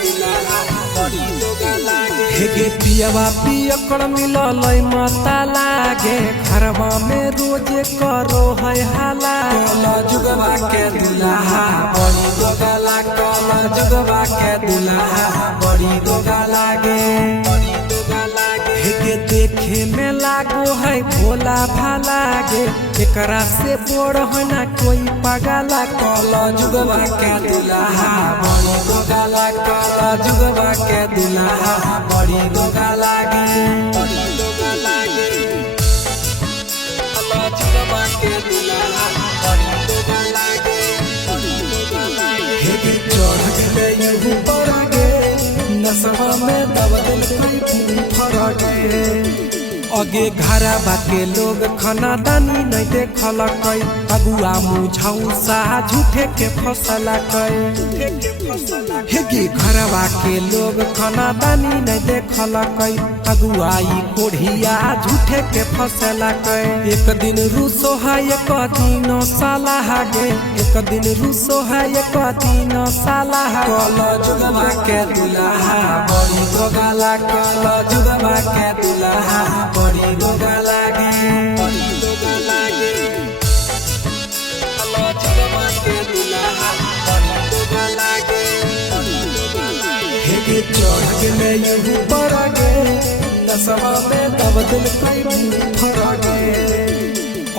दुल्हा बड़ी जोगा लागे। हेगे पियवा पियकड़ मिलल माता लागे घरवा में रोजे करो है हाला। कला जुगवा के दुल्हा बड़ी जोगा लागे। कला जुगवा के दुल्हा बड़ी जोगा लागे। हेगे देखे में लागो है भोला भालागे एकरा से बड़ है ना कोई पगला। कला जुगवा के दुल्हा बड़ी जोगा लागे। कला जुगवा के दुल्हा बड़ी जोगा लागे। बड़ी जोगा लागे। कला जुगवा के दुल्हा बड़ी जोगा लागे। बड़ी जोगा लागे। हेगे चढ़ गए यूं पर गे नसवा में दबदल कोई फरके। अगे घरवा के लोग खाना दानी नहीं देखल कई अगुआ मुझाऊ सा झूठे के फसल कई। हेगे घरवा के लोग खाना दानी नहीं देखल कई अगुआई कोढ़िया झूठे के फसल कई। एक दिन रूसो है एक दिन साला गे एक दिन रूसो है एक दिन साला। कला जुगवा के दुल्हा बड़ी जोगा लागे। कला जुगवा के दुल्हा बड़ी जोगा लागे। बड़ी जोगा लागे। कला जुगवा के दुल्हा बड़ी जोगा लागे। बड़ी जोगा लागे। हेगे चढ़ गए यूं पर गे नसवा में दबदल कोई फरके।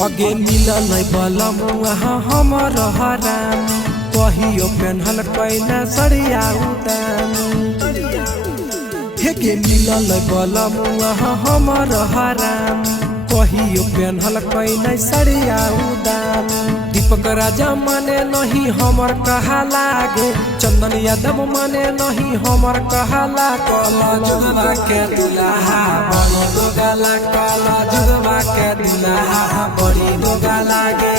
अगे मिलल बलम वहाँ हमर हराम कहियो पेन्हल कैना सड़िया उदाम। हेगे मिलल बलम वहाँ हमर हराम कहियो पेन्हल कैना सड़िया उदाम। दीपक राजा माने नहीं हमर कहा लागे चंदन यादव माने नहीं हमर कहा लागे। कला जुगवा के दुल्हा बड़ी जोगा लागे। कला जुगवा के दुल्हा बड़ी जोगा लागे।